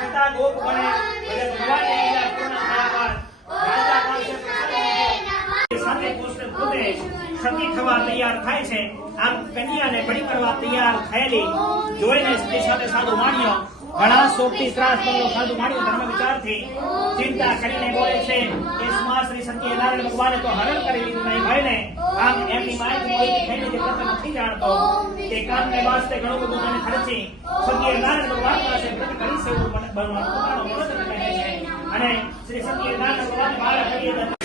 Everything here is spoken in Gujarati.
છતાં ગોપ બને એટલે ભગવાનની લીલા પૂર્ણ થયા બાદ રાજા પાસે સાથે પોતે સતી થવા તૈયાર થાય છે. આમ કન્યાને બળી કરવા તૈયાર થયેલી જોઈને સ્ત્રી સાથે સાધુ માણ્યો ઘણા શોકથી ત્રાસ પડેલો સાધુ માણ્યો ધર્મ વિચારથી ચિંતા કરીને બોલે છે કે શ્રી સત્યનારાયણ ભગવાને તો હરણ કરી લીધું નહીં ભાઈને. આમ એમની માહિતી મોહિતી થઈને જે પ્રથમ નથી જાણતો કે કામને વાસ્તે ઘણું બધું મને ખર્ચી સત્યનારાયણ ભગવાન પાસે પ્રતિ કરી છે એવું મને પોતાનો મનોરથ કહે છે. અને શ્રી સત્યનારાયણ ભગવાન બહાર કરીએ